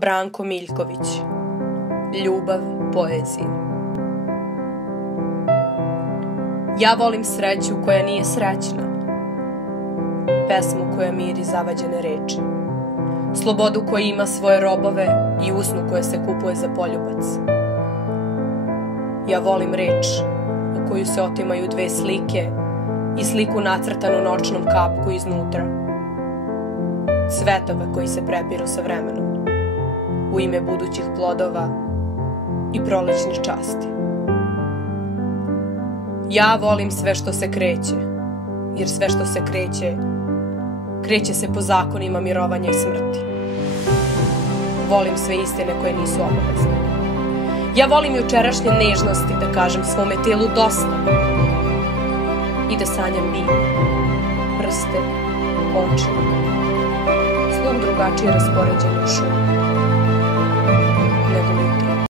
Branko Miljković. Ljubav poezije. Ja volim sreću koja nije srećna, pesmu koja miri zavađene reči, slobodu koja ima svoje robove i usnu koja se kupuje za poljubac. Ja volim reč u koju se otimaju dve slike i sliku nacrtanu noćnom kapku iznutra, cvetove koji se prepiru sa vremenom u ime budućih plodova i prolećnih časti. Ja volim sve što se kreće, jer sve što se kreće, kreće se po zakonima mirovanja i smrti. Volim sve istine koje nisu obavezne. Ja volim jučerašnje nežnosti da kažem svome telu dosta i da sanjam biljke, prste, oči, slug drugačije raspoređen u šumu.